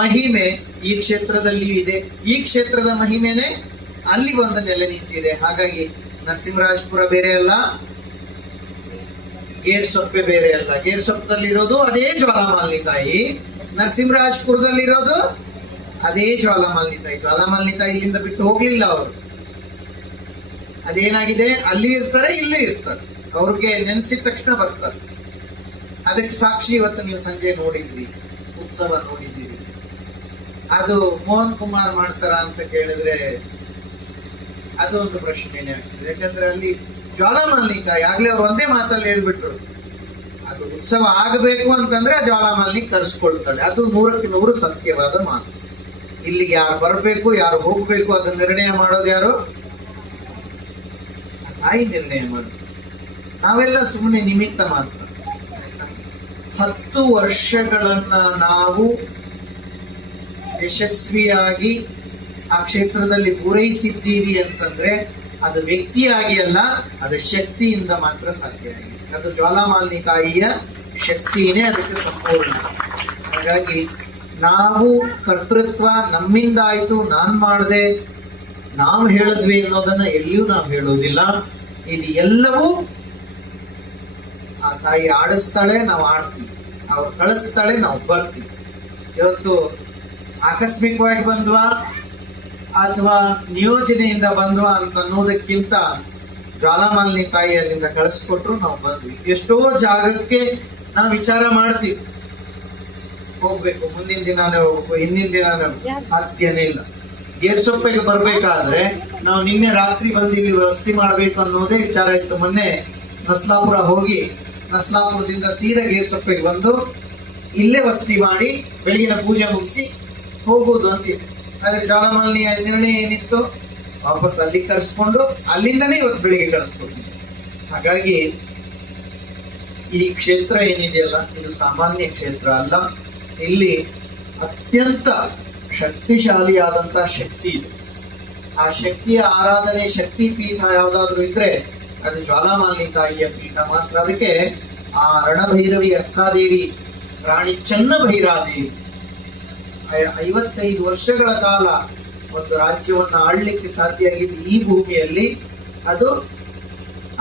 ಮಹಿಮೆ ಈ ಕ್ಷೇತ್ರದಲ್ಲಿಯೂ ಇದೆ. ಈ ಕ್ಷೇತ್ರದ ಮಹಿಮೆನೆ ಅಲ್ಲಿ ಒಂದು ನೆಲೆ ನಿಂತಿದೆ. ಹಾಗಾಗಿ ನರಸಿಂಹರಾಜಪುರ ಬೇರೆ ಅಲ್ಲ ಗೇರ್ ಸೊಪ್ಪೆ ಬೇರೆ ಅಲ್ಲ. ಗೇರ್ ಸೊಪ್ಪದಲ್ಲಿರೋದು ಅದೇ ಜ್ವಾಲಾಮಾಲಿನಿ ತಾಯಿ ನರಸಿಂಹರಾಜಪುರದಲ್ಲಿರೋದು ಅದೇ ಜ್ವಾಲಾಮಾಲಿನಿ ತಾಯಿ ಜ್ವಾಲಾಮಾಲಿನಿ ತಾಯಿ ಇಲ್ಲಿಂದ ಬಿಟ್ಟು ಹೋಗ್ಲಿಲ್ಲ ಅವರು. ಅದೇನಾಗಿದೆ? ಅಲ್ಲಿ ಇರ್ತಾರೆ, ಇಲ್ಲಿ ಇರ್ತಾರೆ. ಅವ್ರಿಗೆ ನೆನೆಸಿದ ತಕ್ಷಣ ಬರ್ತಾರೆ ಅದಕ್ಕೆ ಸಾಕ್ಷಿ ಇವತ್ತು ನೀವು ಸಂಜೆ ನೋಡಿದ್ರಿ ಉತ್ಸವ ನೋಡಿದ್ದೀರಿ ಅದು ಮೋಹನ್ ಕುಮಾರ್ ಮಾಡ್ತಾರ ಅಂತ ಕೇಳಿದ್ರೆ ಅದು ಒಂದು ಪ್ರಶ್ನೆನೇ ಆಗ್ತದೆ. ಯಾಕಂದ್ರೆ ಅಲ್ಲಿ ಜ್ವಾಲಾಮಲ್ಲಿಕ, ಯಾಗ್ಲೇ ಅವ್ರು ಒಂದೇ ಮಾತಲ್ಲಿ ಹೇಳ್ಬಿಟ್ರು, ಅದು ಉತ್ಸವ ಆಗಬೇಕು ಅಂತಂದ್ರೆ ಆ ಜ್ವಾಲಾಮಾಲಿನಿ ಕರೆಸ್ಕೊಳ್ತಾಳೆ. ಅದು ನೂರಕ್ಕೆ ನೂರು ಸತ್ಯವಾದ ಮಾತು. ಇಲ್ಲಿಗೆ ಯಾರು ಬರಬೇಕು, ಯಾರು ಹೋಗ್ಬೇಕು, ಅದನ್ನ ನಿರ್ಣಯ ಮಾಡೋದು ಯಾರು? ತಾಯಿ ನಿರ್ಣಯ ಮಾಡೋದು. ನಾವೆಲ್ಲ ಸುಮ್ಮನೆ ನಿಮಿತ್ತ ಮಾತ್ರ ಹತ್ತು ವರ್ಷಗಳನ್ನ ನಾವು ಯಶಸ್ವಿಯಾಗಿ ಆ ಕ್ಷೇತ್ರದಲ್ಲಿ ಪೂರೈಸಿದ್ದೀವಿ ಅಂತಂದ್ರೆ ಅದು ವ್ಯಕ್ತಿಯಾಗಿ ಅಲ್ಲ, ಅದು ಶಕ್ತಿಯಿಂದ ಮಾತ್ರ ಸಾಧ್ಯ ಆಗಿದೆ. ಅದು ಜ್ವಾಲಾಮಾಲಿನಿಕಾಯಿಯ ಶಕ್ತಿನೇ ಅದಕ್ಕೆ ಸಂಪೂರ್ಣ. ಹಾಗಾಗಿ ನಾವು ಕರ್ತೃತ್ವ ನಮ್ಮಿಂದ ಆಯ್ತು ನಾನ್ ಮಾಡಿದೆ, ನಾವು ಹೇಳಿದ್ವಿ ಅನ್ನೋದನ್ನ ಎಲ್ಲಿಯೂ ನಾವು ಹೇಳೋದಿಲ್ಲ. ಇದು ಎಲ್ಲವೂ ಆ ತಾಯಿ ಆಡಿಸ್ತಾಳೆ, ನಾವು ಆಡ್ತೀವಿ. ಅವ್ರು ಕಳಿಸ್ತಾಳೆ ನಾವು ಬರ್ತೀವಿ. ಇವತ್ತು ಆಕಸ್ಮಿಕವಾಗಿ ಬಂದ್ವಾ ಅಥವಾ ನಿಯೋಜನೆಯಿಂದ ಬಂದ್ವಾ ಅಂತ ಅನ್ನೋದಕ್ಕಿಂತ ಜ್ವಾಲಾಮಾಲಿನಿ ತಾಯಿ ಅಲ್ಲಿಂದ ಕಳಿಸ್ಕೊಟ್ರು ನಾವು ಬಂದ್ವಿ. ಎಷ್ಟೋ ಜಾಗಕ್ಕೆ ನಾವು ವಿಚಾರ ಮಾಡ್ತೀವಿ. ಹೋಗ್ಬೇಕು ಮುಂದಿನ ದಿನಾನೇ ಹೋಗ್ಬೇಕು ಹಿಂದಿನ ದಿನಾನೇ ಹೋಗ್ಬೇಕು. ಸಾಧ್ಯನೇ ಇಲ್ಲ. ಗೇರ್ಸೊಪ್ಪೆಗೆ ಬರಬೇಕಾದ್ರೆ ನಾವು ನಿನ್ನೆ ರಾತ್ರಿ ಬಂದು ಇಲ್ಲಿ ವಸತಿ ಮಾಡ್ಬೇಕು ಅನ್ನೋದೇ ವಿಚಾರ ಇತ್ತು. ಮೊನ್ನೆ ನಸ್ಲಾಪುರ ಹೋಗಿ ನಸ್ಲಾಪುರದಿಂದ ಸೀದಾ ಗೇರ್ಸೊಪ್ಪೆಗೆ ಬಂದು ಇಲ್ಲೇ ವಸತಿ ಮಾಡಿ ಬೆಳಗಿನ ಪೂಜೆ ಮುಗಿಸಿ ಹೋಗುವುದು ಅಂತ ಆದರೆ ಜ್ವಾಲಾಮಾಲಿನಿಯ ನಿರ್ಣಯ ಏನಿತ್ತು? ವಾಪಸ್ ಅಲ್ಲಿ ಕರೆಸ್ಕೊಂಡು ಅಲ್ಲಿಂದನೇ ಇವತ್ತು ಬೆಳಿಗ್ಗೆ ಕಳಿಸ್ಕೊಡ್ತೀನಿ ಹಾಗಾಗಿ ಈ ಕ್ಷೇತ್ರ ಏನಿದೆಯಲ್ಲ, ಇದು ಸಾಮಾನ್ಯ ಕ್ಷೇತ್ರ ಅಲ್ಲ. ಇಲ್ಲಿ ಅತ್ಯಂತ ಶಕ್ತಿಶಾಲಿಯಾದಂಥ ಶಕ್ತಿ ಇದೆ. ಆ ಶಕ್ತಿಯ ಆರಾಧನೆ ಶಕ್ತಿ ಪೀಠ ಯಾವುದಾದ್ರೂ ಇದ್ರೆ ಅದು ಜ್ವಾಲಾಮಾಲಿನಿ ತಾಯಿಯ ಪೀಠ ಮಾತ್ರ. ಅದಕ್ಕೆ ಆ ರಣಭೈರವಿ ಅಕ್ಕಾದೇವಿ ರಾಣಿ ಚನ್ನಭೈರಾದೇವಿ. ಐವತ್ತೈದು ವರ್ಷಗಳ ಕಾಲ ಒಂದು ರಾಜ್ಯವನ್ನ ಆಳ್ಲಿಕ್ಕೆ ಸಾಧ್ಯ ಆಗಿದ್ದು ಈ ಭೂಮಿಯಲ್ಲಿ ಅದು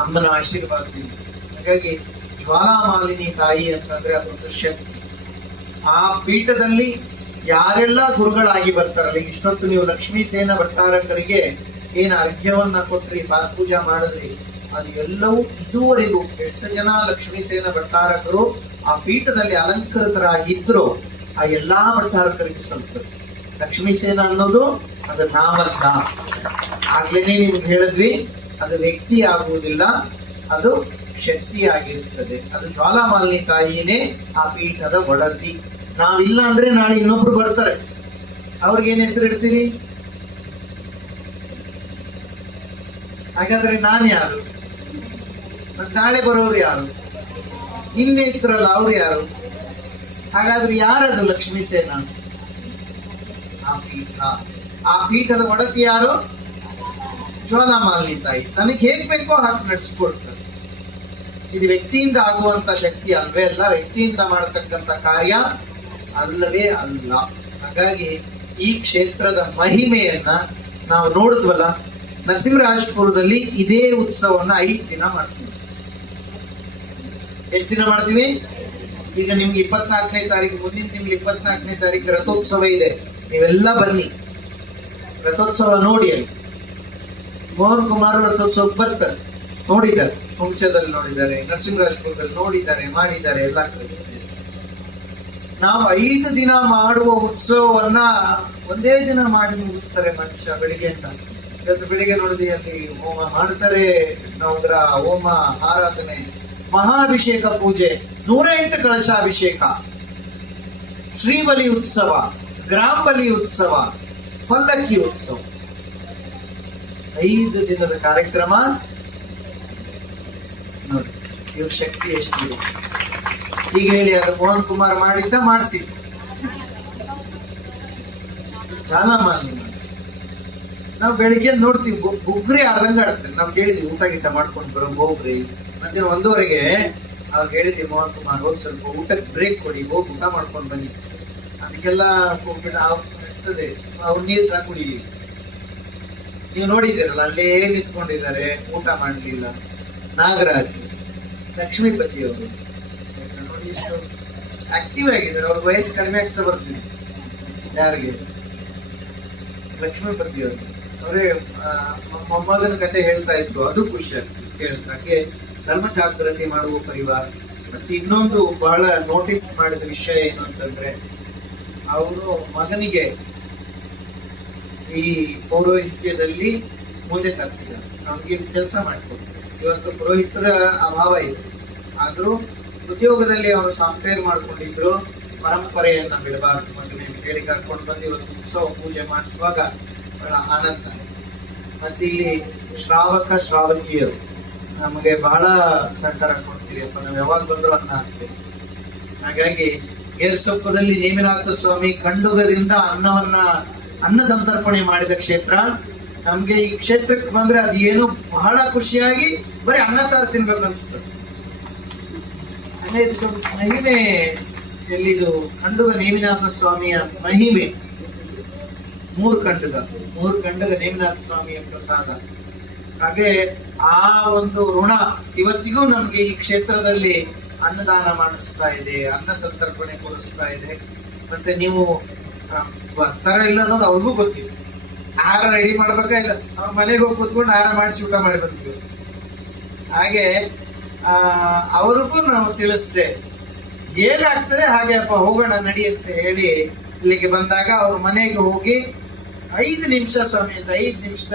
ಅಮ್ಮನ ಆಶೀರ್ವಾದದಿಂದ. ಹಾಗಾಗಿ ಜ್ವಾಲಾಮಾಲಿನಿ ತಾಯಿ ಅಂತಂದ್ರೆ ಅದೊಂದು ಶಕ್ತಿ. ಆ ಪೀಠದಲ್ಲಿ ಯಾರೆಲ್ಲ ಗುರುಗಳಾಗಿ ಬರ್ತಾರಲ್ಲ, ಇಷ್ಟೊತ್ತು ನೀವು ಲಕ್ಷ್ಮೀ ಸೇನ ಭಟ್ಟಾರಕರಿಗೆ ಏನು ಅರ್ಘ್ಯವನ್ನ ಕೊಟ್ರಿ, ಪಾದಪೂಜಾ ಮಾಡಿದ್ರಿ ಅದು ಎಲ್ಲವೂ ಇದುವರೆಗೂ ಎಷ್ಟು ಜನ ಲಕ್ಷ್ಮೀ ಸೇನ ಭಟ್ಟಾರಕರು ಆ ಪೀಠದಲ್ಲಿ ಅಲಂಕೃತರಾಗಿದ್ರು ಆ ಎಲ್ಲಾ ಭಟ್ಟಾರಕರಿಗೆ ಸಂತು ಲಕ್ಷ್ಮೀ ಸೇನ ಅನ್ನೋದು ಅದು ನಾಮರ್ಥ ಆಗ್ಲೇನೆ ನಿಮ್ಗೆ ಹೇಳಿದ್ವಿ, ಅದು ವ್ಯಕ್ತಿ ಆಗುವುದಿಲ್ಲ, ಅದು ಶಕ್ತಿಯಾಗಿರುತ್ತದೆ. ಅದು ಜ್ವಾಲಾಮಾಲಿನಿ ತಾಯಿನೇ ಆ ಪೀಠದ ಒಡತಿ. ನಾವಿಲ್ಲ ಅಂದ್ರೆ ನಾಳೆ ಇನ್ನೊಬ್ರು ಬರ್ತಾರೆ. ಅವ್ರಿಗೆ ಏನ್ ಹೆಸರು ಇಡ್ತೀರಿ? ಹಾಗಾದ್ರೆ ನಾನು ಯಾರು? ನಾಳೆ ಬರೋರು ಯಾರು? ನಿನ್ನೆ ಇದ್ರಲ್ಲ ಅವ್ರು ಯಾರು? ಹಾಗಾದ್ರೆ ಯಾರದು ಲಕ್ಷ್ಮೀ ಸೇನಾ? ಆ ಪೀಠ. ಆ ಪೀಠದ ಒಡತಿ ಯಾರು? ಜ್ವಾಲಾಮಾಲಿನಿ ತಾಯಿ. ತನಗೆ ಹೇಗ್ ಬೇಕೋ ಹಾಗೆ ನಡೆಸ್ಕೊಡ್ತಾರೆ. ಇದು ವ್ಯಕ್ತಿಯಿಂದ ಆಗುವಂತ ಶಕ್ತಿ ಅಲ್ವೇ ಅಲ್ಲ? ವ್ಯಕ್ತಿಯಿಂದ ಮಾಡತಕ್ಕಂತ ಕಾರ್ಯ ಅಲ್ಲವೇ ಅಲ್ಲ. ಹಾಗಾಗಿ ಈ ಕ್ಷೇತ್ರದ ಮಹಿಮೆಯನ್ನ ನಾವು ನೋಡಿದ್ವಲ್ಲ, ನರಸಿಂಹರಾಜಪುರದಲ್ಲಿ ಇದೇ ಉತ್ಸವವನ್ನ ಐದು ದಿನ ಮಾಡ್ತೀವಿ. ಎಷ್ಟು ದಿನ ಮಾಡ್ತೀವಿ? ಈಗ ನಿಮ್ಗೆ ಇಪ್ಪತ್ನಾಲ್ಕನೇ ತಾರೀಕು, ಮುಂದಿನ ತಿಂಗಳು ಇಪ್ಪತ್ನಾಲ್ಕನೇ ತಾರೀಕು ರಥೋತ್ಸವ ಇದೆ. ನೀವೆಲ್ಲ ಬನ್ನಿ. ರಥೋತ್ಸವ ನೋಡಿ ಅಲ್ಲಿ. ಮೋಹನ್ ಕುಮಾರ್ ರಥೋತ್ಸವಕ್ಕೆ ಬರ್ತಾರೆ. ನೋಡಿದ್ದಾರೆ. ಹುಂಚದಲ್ಲಿ ನೋಡಿದ್ದಾರೆ, ನರಸಿಂಹರಾಜಪುರದಲ್ಲಿ ನೋಡಿದ್ದಾರೆ, ಮಾಡಿದ್ದಾರೆ, ಎಲ್ಲ ನಾವು ಐದು ದಿನ ಮಾಡುವ ಉತ್ಸವವನ್ನ ಒಂದೇ ದಿನ ಮಾಡಿ ಮುಗಿಸ್ತಾರೆ ಮನುಷ್ಯ ಬೆಳಿಗ್ಗೆ ಅಂತ. ಇವತ್ತು ಬೆಳಿಗ್ಗೆ ನೋಡಿದ್ವಿ ಅಲ್ಲಿ ಹೋಮ ಮಾಡ್ತಾರೆ. ನಾವು ಹೋಮ, ಆರಾಧನೆ. ಮಹಾಭಿಷೇಕ ಪೂಜೆ ನೂರ ಎಂಟು ಕಳಶಾಭಿಷೇಕ. ಶ್ರೀಬಲಿ ಉತ್ಸವ ಗ್ರಾಮ ಬಲಿ ಉತ್ಸವ, ಪಲ್ಲಕ್ಕಿ ಉತ್ಸವ. ಐದು ದಿನದ ಕಾರ್ಯಕ್ರಮ. ನೋಡಿ, ಇವ್ರ ಶಕ್ತಿ ಎಷ್ಟಿದೆ. ಈಗ ಹೇಳಿ, ಅದು ಮೋಹನ್ ಕುಮಾರ್ ಮಾಡಿದ್ದ, ಮಾಡಿಸಿ. ನಾವು ಬೆಳಿಗ್ಗೆ ನೋಡ್ತೀವಿ ಬುಗ್ರಿ ಆಡ್ದಂಗೆ ಆಡ್ತೀವಿ ನಾವು ಹೇಳಿದ್ವಿ ಊಟ ಗೀಟ ಮಾಡ್ಕೊಂಡು ಬರೋ ಹೋಗ್ರಿ ಮಧ್ಯಾಹ್ನ ಒಂದೂವರೆಗೆ ಅವ್ರು ಹೇಳಿದ್ವಿ ಮೋಹನ್ ಕುಮಾರ್, ಹೋಗಿ ಸ್ವಲ್ಪ ಊಟಕ್ಕೆ ಬ್ರೇಕ್ ಕೊಡಿ, ಹೋಗಿ ಊಟ ಮಾಡ್ಕೊಂಡು ಬನ್ನಿ. ಅದಕ್ಕೆಲ್ಲ ಹೋಗ್ಬಿಟ್ಟು ಆ- ಇರ್ತದೆ, ಅವ್ರು ನೀರು ಸಹ ಕುಡಿಲಿ. ನೀವು ನೋಡಿದ್ದೀರಲ್ಲ, ಅಲ್ಲೇ ನಿಂತ್ಕೊಂಡಿದ್ದಾರೆ, ಊಟ ಮಾಡಲಿಲ್ಲ. ನಾಗರಾಜ್, ಲಕ್ಷ್ಮೀಪತಿ ಅವರು. ನೋಡಿ ಆಕ್ಟಿವ್ ಆಗಿದ್ದಾರೆ, ಅವ್ರ ವಯಸ್ಸು ಕಡಿಮೆ ಆಗ್ತಾ ಬರ್ತೀವಿ ಯಾರಿಗೆ? ಲಕ್ಷ್ಮೀಪತಿ ಅವರು. ಅವರೇ ಮೊಮ್ಮಗನ ಕತೆ ಹೇಳ್ತಾ ಇದ್ರು, ಅದು ಖುಷಿ ಆಗ್ತದೆ ಕೇಳ್ತಾಗೆ ಧರ್ಮ ಜಾಗೃತಿ ಮಾಡುವ ಪರಿವಾರ. ಮತ್ತೆ ಇನ್ನೊಂದು ಬಹಳ ನೋಟಿಸ್ ಮಾಡಿದ ವಿಷಯ ಏನು ಅಂತಂದ್ರೆ ಅವರು ಮಗನಿಗೆ ಈ ಪೌರೋಹಿತ್ಯದಲ್ಲಿ ಮುಂದೆ ತರ್ತಿದ್ದಾರೆ ಅವನಿಗೆ ಕೆಲಸ ಮಾಡಿಕೊಡ್ತಾರೆ ಇವತ್ತು ಪುರೋಹಿತರ ಅಭಾವ ಇದೆ. ಆದರೂ ಉದ್ಯೋಗದಲ್ಲಿ ಅವರು ಸಾಫ್ಟ್ವೇರ್ ಮಾಡ್ಕೊಂಡಿದ್ರು, ಪರಂಪರೆಯನ್ನ ಬಿಡಬಾರದು ಮಗನೇ ಕೇಳಿ ಕರ್ಕೊಂಡು ಬಂದು ಇವತ್ತು ಉತ್ಸವ ಪೂಜೆ ಮಾಡಿಸುವಾಗ ಬಹಳ ಆನಂದ ಮತ್ತೆ ಇಲ್ಲಿ ಶ್ರಾವಕ ಶ್ರಾವಕಿಯರು. ನಮಗೆ ಬಹಳ ಸಹಕಾರ ಕೊಡ್ತೀರಿ ಅಪ್ಪ ನಾವು ಯಾವಾಗ ಬಂದ್ರು ಅನ್ನ ಹಾಕ್ತೀರಿ ಹಾಗಾಗಿ ಗೇರ್ಸೊಪ್ಪದಲ್ಲಿ ನೇಮಿನಾಥ ಸ್ವಾಮಿ ಕಂಡುಗದಿಂದ ಅನ್ನವನ್ನ, ಅನ್ನ ಸಂತರ್ಪಣೆ ಮಾಡಿದ ಕ್ಷೇತ್ರ, ನಮ್ಗೆ ಈ ಕ್ಷೇತ್ರಕ್ಕೆ ಬಂದ್ರೆ ಅದು ಏನು ಬಹಳ ಖುಷಿಯಾಗಿ ಬರೀ ಅನ್ನ ಸಾರು ತಿನ್ಬೇಕು ಅನ್ಸ್ತದೆ ಆಮೇಲೆ ಮಹಿಮೆ ಎಲ್ಲಿದು? ಕಂಡುಗ ನೇಮಿನಾಥ ಸ್ವಾಮಿಯ ಮಹಿಮೆ. ಮೂರು ಕಂಡುಗ ಮೂರು ಕಂಡುಗ ನೇಮಿನಾಥ ಸ್ವಾಮಿಯ ಪ್ರಸಾದ. ಹಾಗೆ ಆ ಒಂದು ಋಣ ಇವತ್ತಿಗೂ ನಮ್ಗೆ ಈ ಕ್ಷೇತ್ರದಲ್ಲಿ ಅನ್ನದಾನ ಮಾಡಿಸ್ತಾ ಇದೆ, ಅನ್ನ ಸಂತರ್ಪಣೆ ಕೊಡಿಸ್ತಾ ಇದೆ. ಮತ್ತೆ ನೀವು ತರ ಇಲ್ಲ ಅನ್ನೋದು ಅವ್ರಿಗೂ ಗೊತ್ತಿದೆ ಆಹಾರ ರೆಡಿ ಮಾಡ್ಬೇಕಾ ಇಲ್ಲ. ಅವ್ರ ಮನೆಗೆ ಹೋಗಿ ಕೂತ್ಕೊಂಡು ಆಹಾರ ಮಾಡಿಸಿ ಊಟ ಮಾಡಿ ಬಂದ್ವಿ. ಹಾಗೆ, ಆ, ಅವ್ರಿಗೂ ನಾವು ತಿಳಿಸ್ದೆ ಹೇಗಾಗ್ತದೆ ಹಾಗೆ ಅಪ್ಪ ಹೋಗೋಣ, ನಡಿ ಹೇಳಿ ಇಲ್ಲಿಗೆ ಬಂದಾಗ ಅವ್ರ ಮನೆಗೆ ಹೋಗಿ ಐದು ನಿಮಿಷ ಸ್ವಾಮಿ ಅಂತ ಐದು ನಿಮಿಷ